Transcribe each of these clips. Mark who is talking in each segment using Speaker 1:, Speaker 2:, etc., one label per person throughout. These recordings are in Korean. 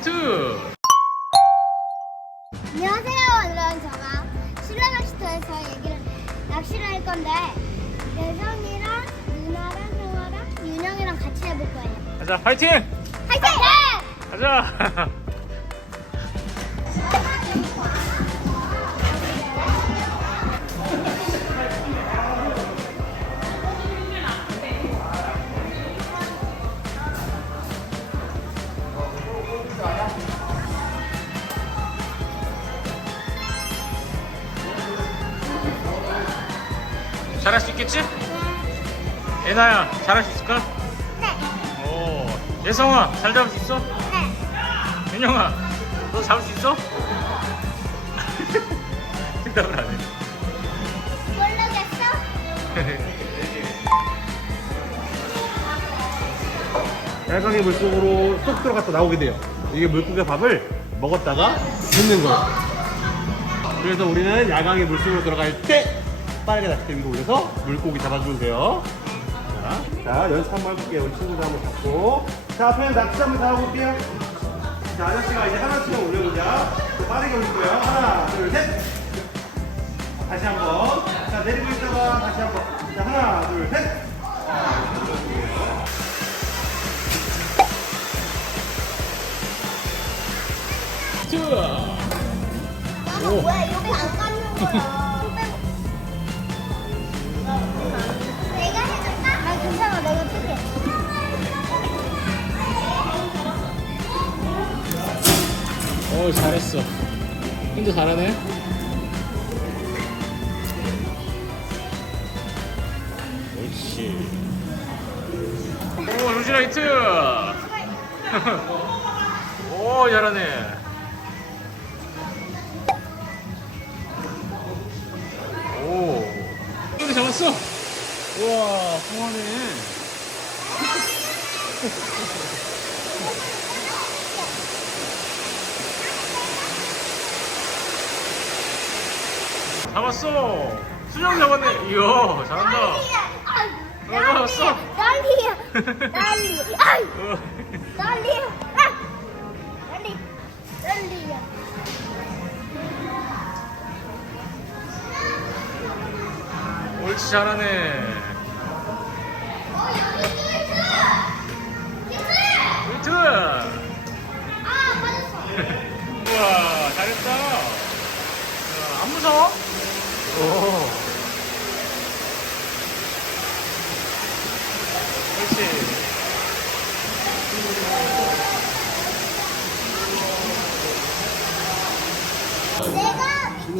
Speaker 1: 히트!
Speaker 2: 안녕하세요. 오늘은 제가 신라 낚시터에서 얘기를 낚시를 할 건데 예성이랑 누나랑 형아랑 윤영이랑 같이 해볼 거예요.
Speaker 1: 가자, 파이팅!
Speaker 2: 화이팅!
Speaker 1: 가자! 잘할 수 있겠지? 예나야, 잘할 수 있을까?
Speaker 2: 네.
Speaker 1: 오, 예성아, 잘 잡을 수 있어?
Speaker 2: 네.
Speaker 1: 민영아, 너 잡을 수 있어? 생각을 안 해.
Speaker 2: 모르겠어?
Speaker 3: 야광의 물속으로 쏙 들어갔다 나오게 돼요. 이게 물고기 밥을 먹었다가 붓는 거예요. 그래서 우리는 야광의 물속으로 들어갈 때 빠르게 낚싯대 위로 올려서 물고기 잡아주면 돼요. 자, 자, 연습 한번 해볼게요. 우리 친구들 한번 잡고. 자, 앞에는 낚시 한번 잡아볼게요. 자, 아저씨가 이제 하나씩만 올려보자. 또 빠르게 올리고요. 하나, 둘, 셋. 다시 한 번. 자, 내리고 있다가 다시 한 번. 자, 하나, 둘, 셋.
Speaker 2: 나가 뭐야? 이렇게 안 가는 거야.
Speaker 1: 오, 잘했어. 힘도 잘하네. 옳지. 오, 루지라 히트! 오, 잘하네. 오. 이거 잡았어? 우와, 홍하네. 잡았어. 수정 잡았네. 이야, 잘한다. 어, 잡았어.
Speaker 2: 난리야. 난리. 아이.
Speaker 1: 어.
Speaker 2: 난리야. 아. 난리. 난리야.
Speaker 1: 옳지, 잘하네.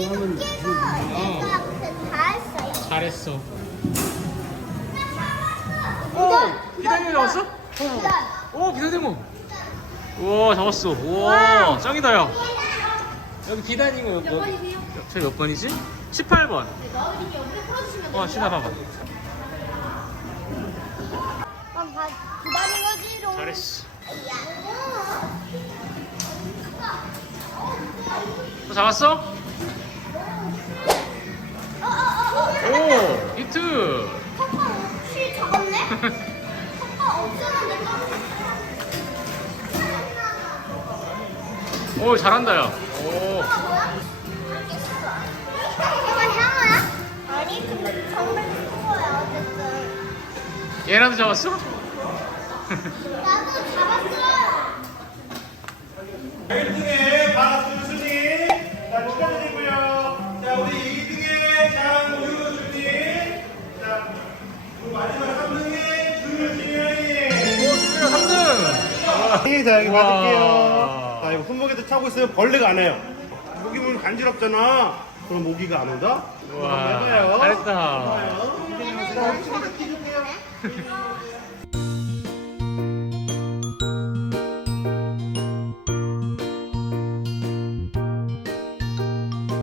Speaker 2: 내가 미끼도 끼고 내가 그다 했어요.
Speaker 1: 잘했어. 오! 잡았어?
Speaker 2: 이거.
Speaker 1: 오, 비단이모. 우와, 잡았어. 우와, 짱이다, 야. 여기 비단이모. 몇 번이세요? 저몇 번이지? 18번. 어, 신나 봐봐.
Speaker 2: 그럼 다 기다린 거지, 롱.
Speaker 1: 잘했어.
Speaker 2: 야.
Speaker 1: 또 잡았어?
Speaker 2: 어,
Speaker 1: 오.
Speaker 2: 커커 혹시 적었네? 커커 없었는데 또
Speaker 1: 오, 잘한다, 야. 오.
Speaker 2: 이건 향어야? 아니 근데 정말 큰 거야 어쨌든
Speaker 1: 얘라도 잡았어?
Speaker 2: 나도 잡았어
Speaker 3: 1등에 박수수님, 자, 축하드리고요. 자, 우리 2등에 장 자, 여기. 받을게요. 자, 이거 손목에도 차고 있으면 벌레가 안 와요. 모기 물면 간지럽잖아. 그럼 모기가 안 온다? 해봐요.
Speaker 1: 잘했다.
Speaker 3: 좋아요.